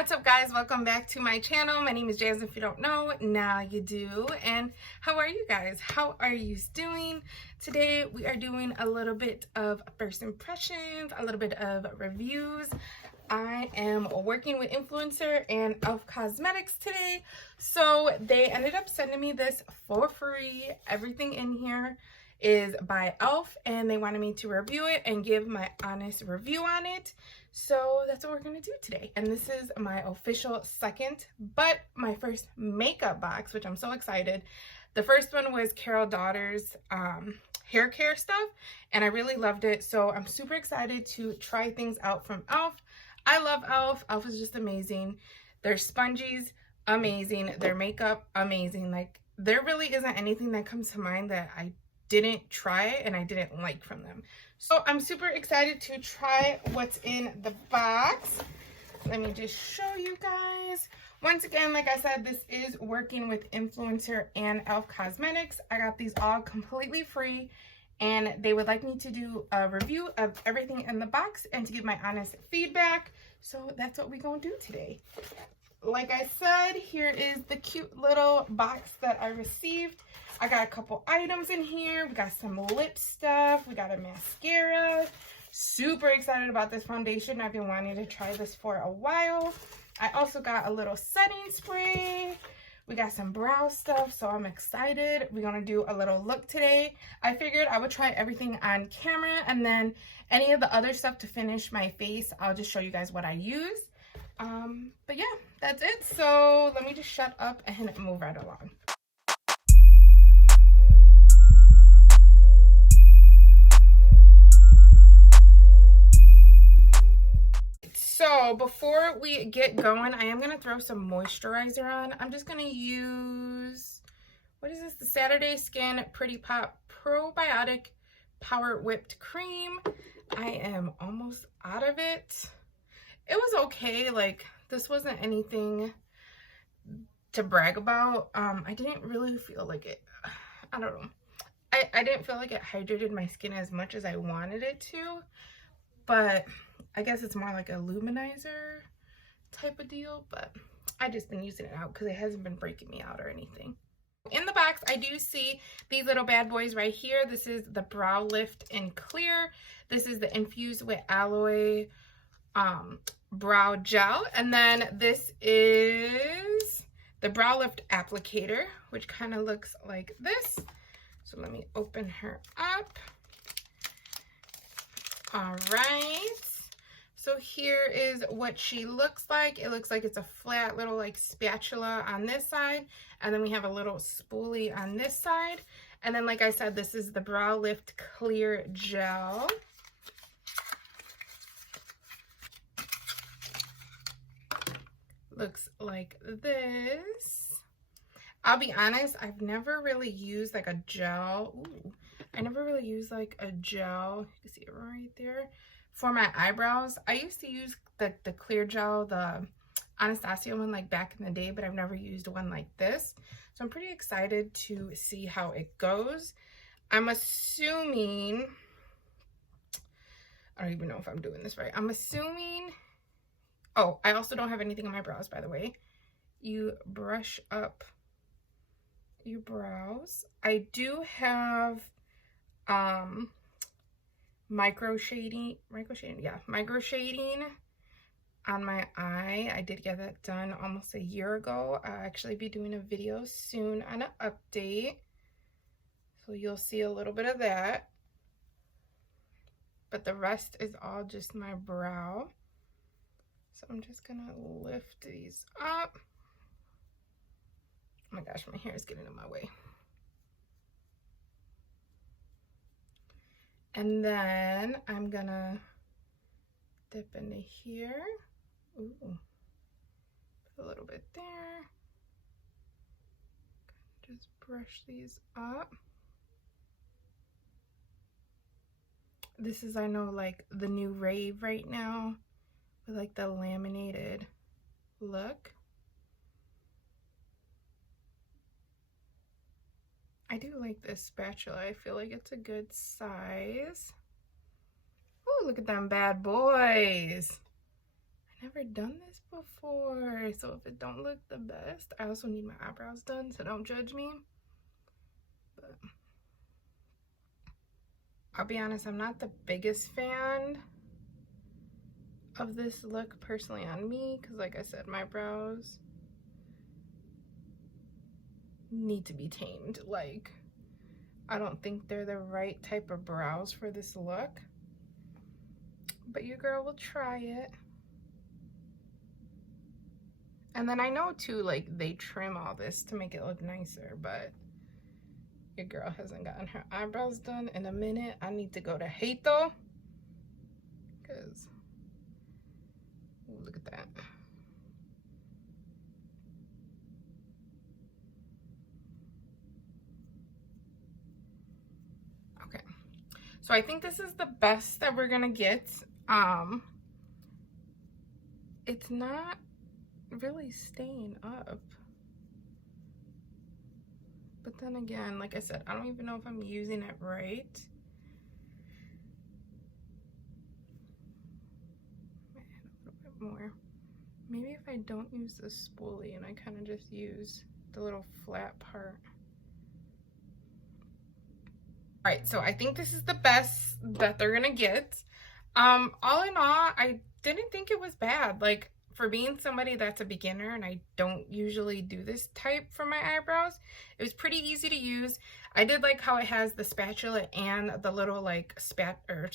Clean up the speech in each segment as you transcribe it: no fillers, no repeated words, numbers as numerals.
What's up, guys? Welcome back to my channel. My name is Jazz. If you don't know, now you do. And how are you guys? How are you doing? Today we are doing a little bit of first impressions, a little bit of reviews. I am working with Influencer and Elf Cosmetics today, so they ended up sending me this for free. Everything in here is by Elf, and they wanted me to review it and give my honest review on it. So that's what we're gonna do today. And this is my official second, but my first makeup box, which I'm so excited. The first one was Carol Daughter's hair care stuff, and I really loved it. So I'm super excited to try things out from Elf. I love Elf. Elf is just amazing. Their sponges, amazing. Their makeup, amazing. Like, there really isn't anything that comes to mind that I didn't try and I didn't like from them. So I'm super excited to try what's in the box. Let me just show you guys. Once again, like I said, this is working with Influencer and Elf Cosmetics. I got these all completely free, and they would like me to do a review of everything in the box and to give my honest feedback. So that's what we're gonna do today. Like I said, here is the cute little box that I received. I got a couple items in here. We got some lip stuff. We got a mascara. Super excited about this foundation. I've been wanting to try this for a while. I also got a little setting spray. We got some brow stuff, so I'm excited. We're gonna do a little look today. I figured I would try everything on camera, and then any of the other stuff to finish my face, I'll just show you guys what I use. But yeah, that's it. So let me just shut up and move right along. So before we get going, I am going to throw some moisturizer on. I'm just going to use, what is this? The Saturday Skin Pretty Pop Probiotic Power Whipped Cream. I am almost out of it. It was okay. Like, this wasn't anything to brag about. I didn't really feel like it, I don't know. I didn't feel like it hydrated my skin as much as I wanted it to, but I guess it's more like a luminizer type of deal. But I just been using it out because it hasn't been breaking me out or anything. In the box, I do see these little bad boys right here. This is the Brow Lift in Clear. This is the Infused with Aloe Brow Gel. And then this is the Brow Lift Applicator, which kind of looks like this. So let me open her up. All right. So here is what she looks like. It looks like it's a flat little like spatula on this side. And then we have a little spoolie on this side. And then, like I said, this is the Brow Lift Clear Gel. Looks like this. I'll be honest, I've never really used like a gel. Ooh, I never really used like a gel. You can see it right there. For my eyebrows, I used to use the clear gel, the Anastasia one, like back in the day, but I've never used one like this. So I'm pretty excited to see how it goes. I'm assuming, I don't even know if I'm doing this right. I'm assuming, oh, I also don't have anything on my brows, by the way. You brush up your brows. I do have micro shading on my eye. I did get that done almost a year ago. I'll actually be doing a video soon on an update, so you'll see a little bit of that, but the rest is all just my brow. So I'm just gonna lift these up. Oh my gosh, my hair is getting in my way. And then I'm gonna dip into here. Ooh, put a little bit there. Just brush these up. This is, I know, like the new rave right now with like the laminated look. I do like this spatula. I feel like it's a good size. Oh, look at them bad boys. never done this before, so if it don't look the best, I also need my eyebrows done, so don't judge me. But I'll be honest, I'm not the biggest fan of this look personally on me, because like I said, my brows need to be tamed. Like, I don't think they're the right type of brows for this look, but your girl will try it. And then I know too, like, they trim all this to make it look nicer, but your girl hasn't gotten her eyebrows done in a minute. I need to go to Hato, because look at that. Okay, so I think this is the best that we're gonna get. It's not really staying up, but then again, like I said, I don't even know if I'm using it right. A little bit more. Maybe if I don't use the spoolie and I kind of just use the little flat part. All right, so I think this is the best that they're gonna get. All in all, I didn't think it was bad. Like, for being somebody that's a beginner and I don't usually do this type for my eyebrows, it was pretty easy to use. I did like how it has the spatula and the little like spatula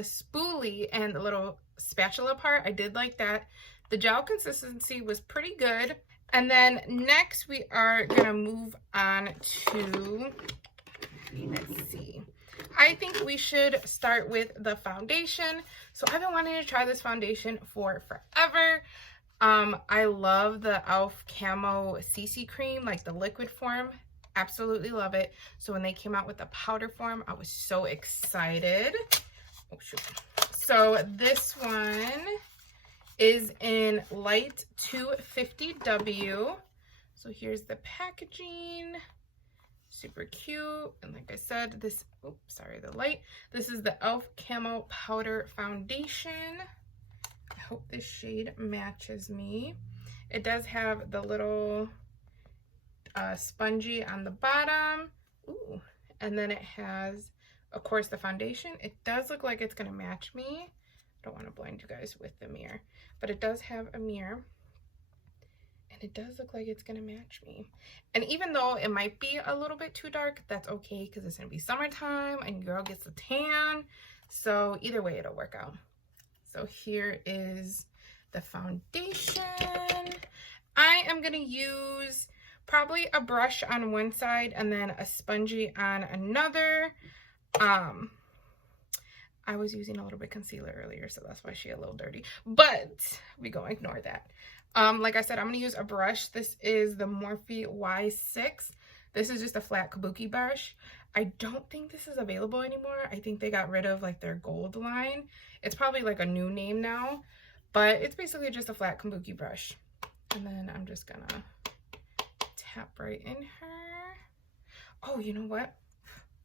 spoolie and the little spatula part. I did like that. The gel consistency was pretty good. And then next we are gonna move on to, let's see, I think we should start with the foundation. So I've been wanting to try this foundation for forever. I love the e.l.f. Camo CC cream, like the liquid form. Absolutely love it. So when they came out with the powder form, I was so excited. Oh shoot. So this one is in light 250W. So here's the packaging. Super cute. And like I said, this, oops, sorry, the light. This is the e.l.f. Camo Powder Foundation. I hope this shade matches me. It does have the little spongy on the bottom. Ooh. And then it has, of course, the foundation. It does look like it's gonna match me. I don't want to blind you guys with the mirror, but it does have a mirror. And it does look like it's gonna match me. And even though it might be a little bit too dark, that's okay, because it's gonna be summertime and your girl gets a tan. So either way, it'll work out. So here is the foundation. I am gonna use probably a brush on one side and then a spongy on another. I was using a little bit of concealer earlier, so that's why she's a little dirty, but we gonna ignore that. Like I said, I'm gonna use a brush. This is the Morphe Y6. This is just a flat kabuki brush. I don't think this is available anymore. I think they got rid of like their gold line. It's probably like a new name now, but it's basically just a flat kabuki brush. And then I'm just gonna tap right in her. Oh, you know what?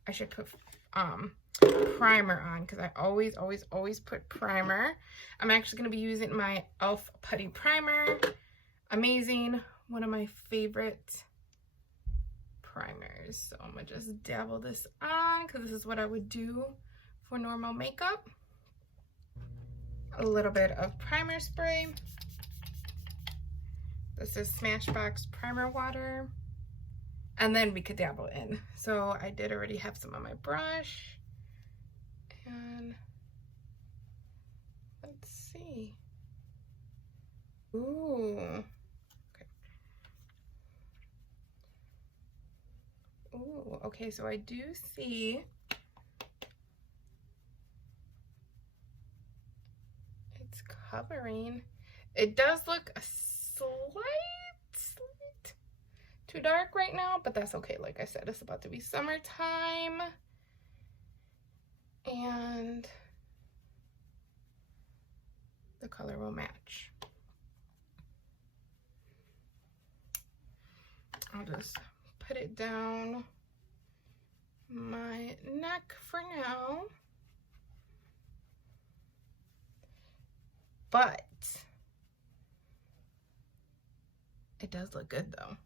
I should put primer on, because I always put primer. I'm actually going to be using my e.l.f. Putty Primer. Amazing. One of my favorite primers. So I'm going to just dabble this on, because this is what I would do for normal makeup. A little bit of primer spray. This is Smashbox Primer Water. And then we could dabble in. So I did already have some on my brush. And let's see. Ooh. Okay. Ooh, okay, so I do see it's covering. It does look a slight too dark right now, but that's okay. Like I said, it's about to be summertime. And the color will match. I'll just put it down my neck for now. But It does look good though.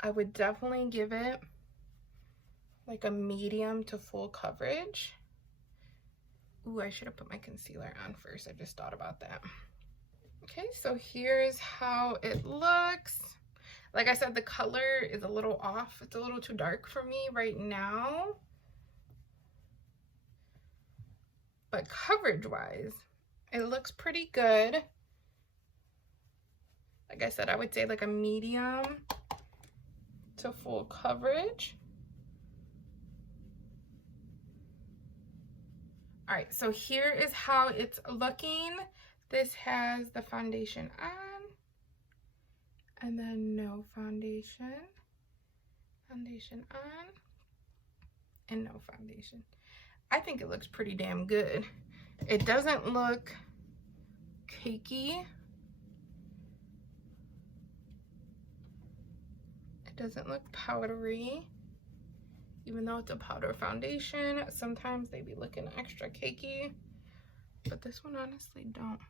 I would definitely give it like a medium to full coverage. Ooh, I should have put my concealer on first. I just thought about that. Okay, so here's how it looks. Like I said, the color is a little off. It's a little too dark for me right now. But coverage-wise, it looks pretty good. Like I said, I would say like a medium to full coverage. All right, so here is how it's looking. This has the foundation on, and then no foundation, foundation on, and no foundation. I think it looks pretty damn good. It doesn't look cakey. It doesn't look powdery. Even though it's a powder foundation, sometimes they be looking extra cakey, but this one honestly don't.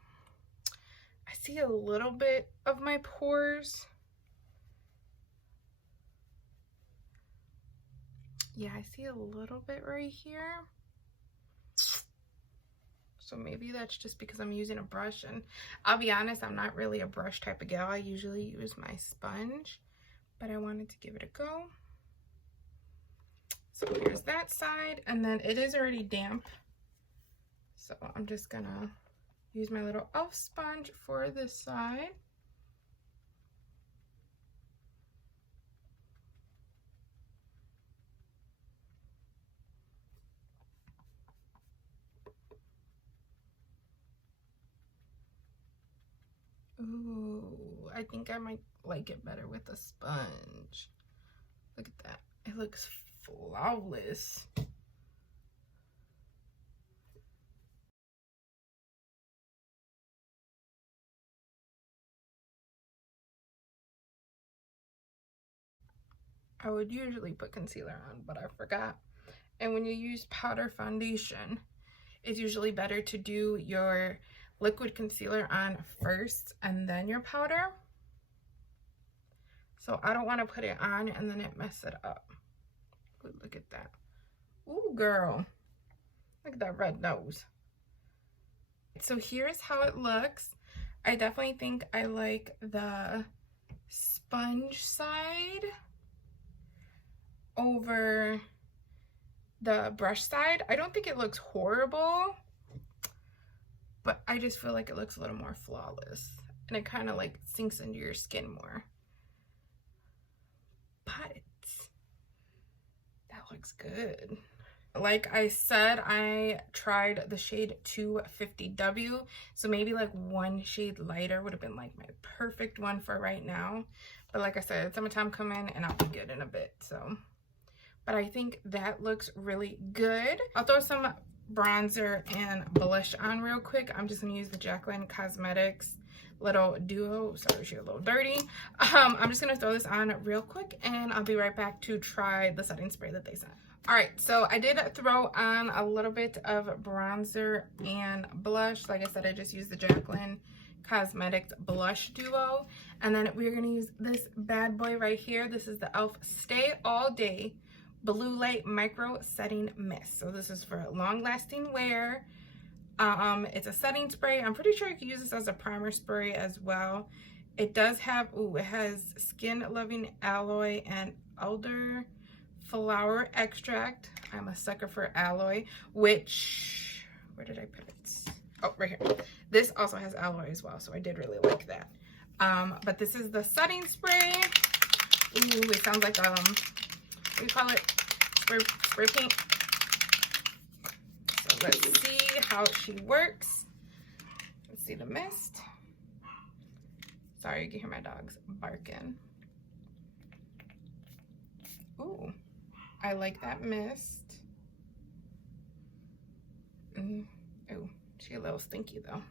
I see a little bit of my pores. Yeah, I see a little bit right here. So maybe that's just because I'm using a brush, and I'll be honest, I'm not really a brush type of gal. I usually use my sponge, but I wanted to give it a go. So here's that side, and then it is already damp. So I'm just gonna use my little elf sponge for this side. Ooh, I think I might like it better with a sponge. Look at that. It looks flawless. I would usually put concealer on, but I forgot. And when you use powder foundation, it's usually better to do your liquid concealer on first and then your powder. So I don't want to put it on and then it mess it up. Ooh, look at that. Ooh, girl. Look at that red nose. So here's how it looks. I definitely think I like the sponge side over the brush side. I don't think it looks horrible, but I just feel like it looks a little more flawless, and it kind of like sinks into your skin more. But that looks good. Like I said, I tried the shade 250W, so maybe like one shade lighter would have been like my perfect one for right now. But like I said, summertime coming and I'll be good in a bit. So, but I think that looks really good. I'll throw some bronzer and blush on real quick. I'm just gonna use the Jaclyn Cosmetics little duo. Sorry, she's a little dirty. I'm just gonna throw this on real quick and I'll be right back to try the setting spray that they sent. All right, so I did throw on a little bit of bronzer and blush. Like I said, I just used the Jaclyn Cosmetics blush duo, and then we're gonna use this bad boy right here. This is the e.l.f. Stay All Day Blue Light Micro Setting Mist. So this is for long-lasting wear. It's a setting spray. I'm pretty sure you can use this as a primer spray as well. It does have, it has skin loving aloe and elderflower extract. I'm a sucker for aloe, which, where did I put it? Oh, right here. This also has aloe as well, so I did really like that. But this is the setting spray. Ooh, it sounds like, what do you call it? Spray paint. So let's see how she works. Let's see the mist. Sorry, you can hear my dogs barking. Ooh, I like that mist. Oh, she's a little stinky though.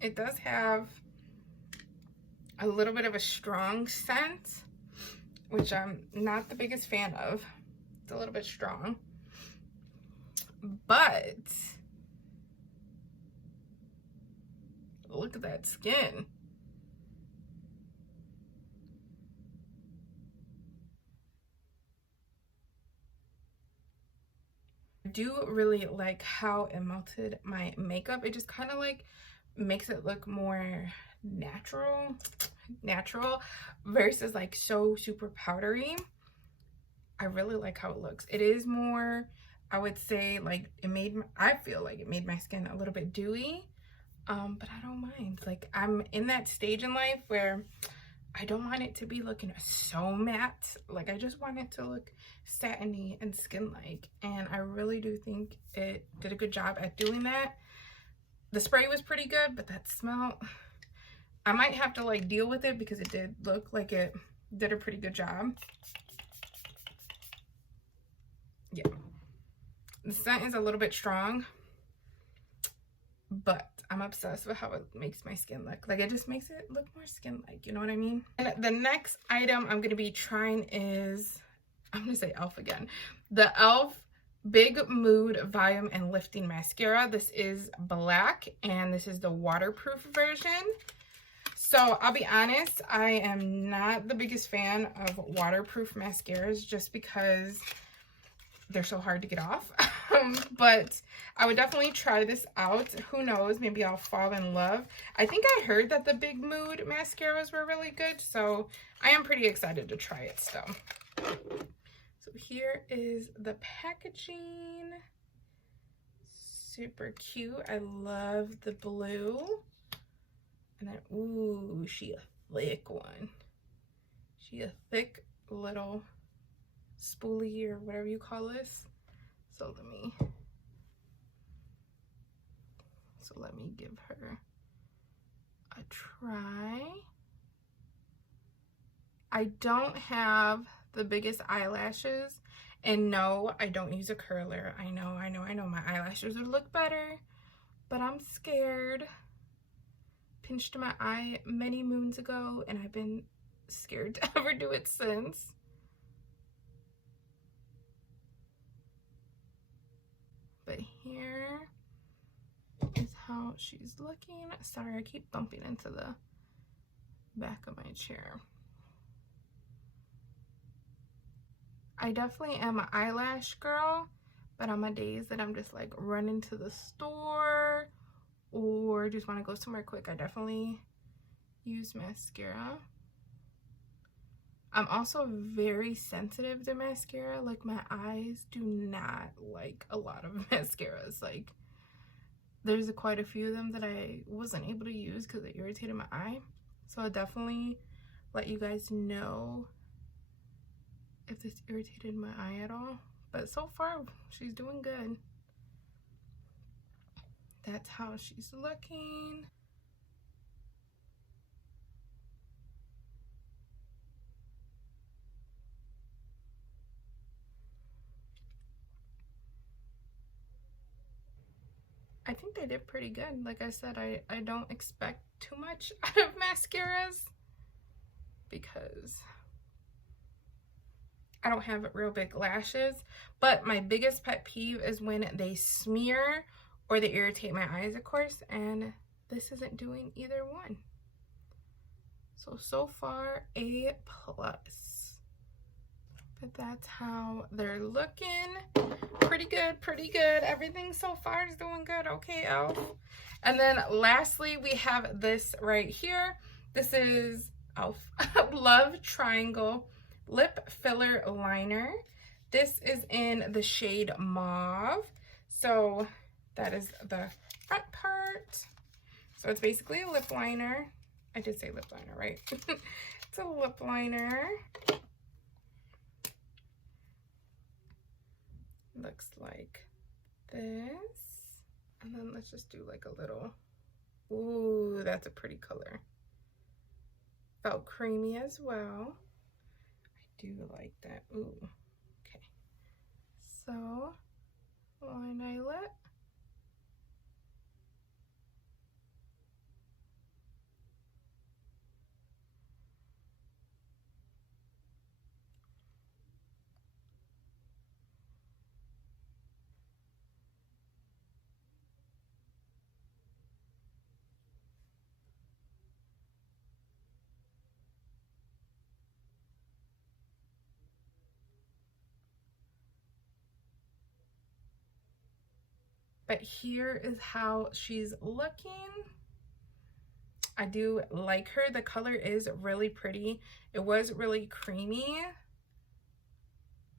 It does have a little bit of a strong scent. which I'm not the biggest fan of. It's a little bit strong. But look at that skin. I do really like how it melted my makeup. It just kind of like makes it look more natural versus like so super powdery. I really like how it looks. It is more, I would say, like I feel like it made my skin a little bit dewy, but I don't mind. Like, I'm in that stage in life where I don't want it to be looking so matte. Like, I just want it to look satiny and skin-like, and I really do think it did a good job at doing that. The spray was pretty good, but that smell, I might have to like deal with it because it did look like it did a pretty good job. Yeah, the scent is a little bit strong, but I'm obsessed with how it makes my skin look. Like, it just makes it look more skin-like, you know what I mean? And the next item I'm gonna be trying is, I'm gonna say e.l.f. again, the e.l.f. Big Mood Volume and Lifting Mascara. This is black, and this is the waterproof version. So I'll be honest, I am not the biggest fan of waterproof mascaras just because they're so hard to get off. But I would definitely try this out. Who knows, maybe I'll fall in love. I think I heard that the Big Mood mascaras were really good, so I am pretty excited to try it still. So here is the packaging. Super cute. I love the blue. And then, ooh, she a thick one. She a thick little spoolie or whatever you call this. So let me give her a try. I don't have the biggest eyelashes, and no, I don't use a curler. I know my eyelashes would look better, but I'm scared. Pinched my eye many moons ago, and I've been scared to ever do it since. But here is how she's looking. Sorry, I keep bumping into the back of my chair. I definitely am an eyelash girl, but on my days that I'm just like running to the store or just want to go somewhere quick, I definitely use mascara. I'm also very sensitive to mascara. Like, my eyes do not like a lot of mascaras. Like, there's quite a few of them that I wasn't able to use because it irritated my eye. So I'll definitely let you guys know if this irritated my eye at all. But so far, she's doing good. That's how she's looking. I think they did pretty good. Like I said, I don't expect too much out of mascaras because I don't have real big lashes. But my biggest pet peeve is when they smear or they irritate my eyes, of course, and this isn't doing either one. So far, A+. But that's how they're looking. Pretty good, pretty good. Everything so far is doing good. Okay, e.l.f. And then lastly, we have this right here. This is e.l.f. Love Triangle Lip Filler Liner. This is in the shade Mauve. So that is the front part. So it's basically a lip liner. I did say lip liner, right? It's a lip liner. Looks like this. And then let's just do like a little, ooh, that's a pretty color. Felt creamy as well. I do like that. Ooh, okay. So, line eyelet. but here is how she's looking. I do like her. The color is really pretty. It was really creamy.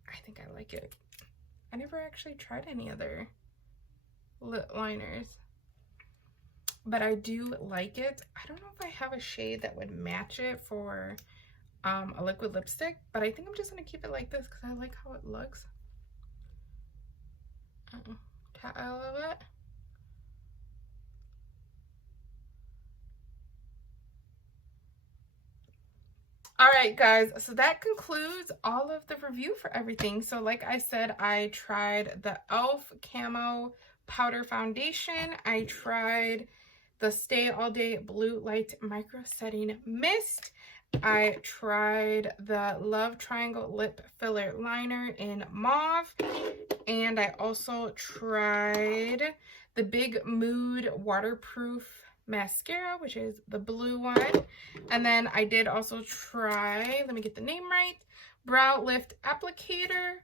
I think I like it. I never actually tried any other lip liners, but I do like it. I don't know if I have a shade that would match it for a liquid lipstick, but I think I'm just gonna keep it like this because I like how it looks. I love it. All right, guys, so that concludes all of the review for everything. So like I said, I tried the e.l.f. Camo Powder Foundation. I tried the Stay All Day Blue Light Micro Setting Mist. I tried the Love Triangle Lip Filler Liner in Mauve. And I also tried the Big Mood Waterproof Mascara, which is the blue one. And then I did also try, let me get the name right, Brow Lift Applicator.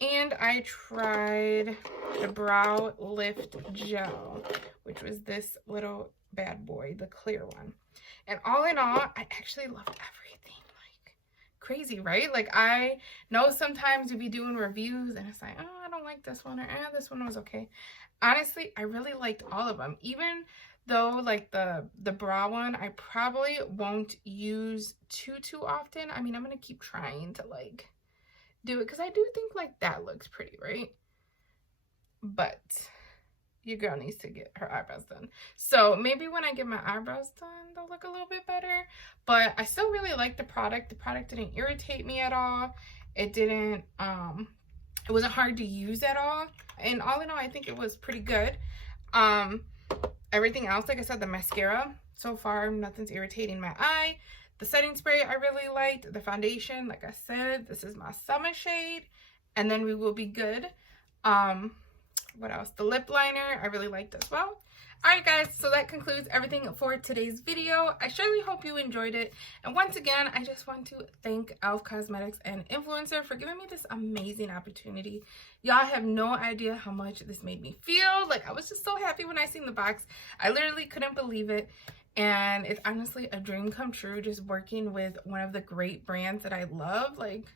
And I tried the Brow Lift Gel, which was this little bad boy, the clear one. And all in all, I actually loved everything. Like, crazy, right? Like, I know sometimes you'll be doing reviews and it's like, oh, I don't like this one, or this one was okay. Honestly, I really liked all of them. Even though, like, the brow one, I probably won't use too often. I mean, I'm going to keep trying to, like, do it because I do think, like, that looks pretty, right? But your girl needs to get her eyebrows done. So maybe when I get my eyebrows done, they'll look a little bit better. But I still really like the product. The product didn't irritate me at all. It didn't, it wasn't hard to use at all. And all in all, I think it was pretty good. Everything else, like I said, the mascara, so far, nothing's irritating my eye. The setting spray, I really liked. The foundation, like I said, this is my summer shade. And then we will be good. What else? The lip liner I really liked as well. Alright guys, so that concludes everything for today's video. I surely hope you enjoyed it. And once again, I just want to thank e.l.f. Cosmetics and Influencer for giving me this amazing opportunity. Y'all have no idea how much this made me feel. Like, I was just so happy when I seen the box. I literally couldn't believe it. And it's honestly a dream come true, just working with one of the great brands that I love. Like,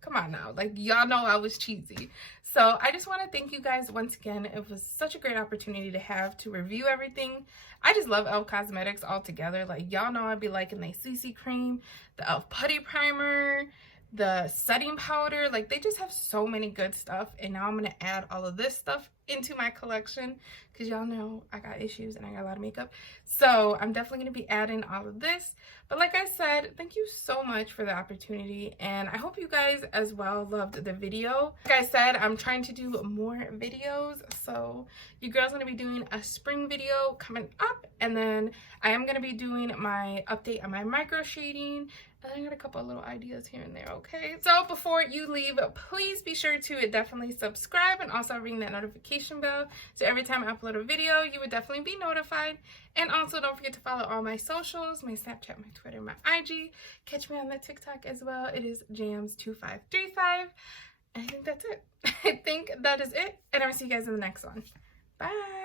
come on now. Like, y'all know I was cheesy. So I just want to thank you guys once again. It was such a great opportunity to have to review everything. I just love e.l.f. Cosmetics altogether. Like, y'all know I'd be liking the CC cream, the e.l.f. putty primer, the setting powder. Like, they just have so many good stuff. And now I'm going to add all of this stuff into my collection because y'all know I got issues and I got a lot of makeup. So I'm definitely going to be adding all of this. But like I said, thank you so much for the opportunity. And I hope you guys as well loved the video. Like I said, I'm trying to do more videos. So your girl's going to be doing a spring video coming up. And then I am going to be doing my update on my micro shading. And I got a couple of little ideas here and there, okay? So before you leave, please be sure to definitely subscribe and also ring that notification bell. So every time I upload a video, you would definitely be notified. And also don't forget to follow all my socials, my Snapchat, my Twitter, my IG. Catch me on the TikTok as well. It is jams2535. And I think that's it. I think that is it. And I will see you guys in the next one. Bye.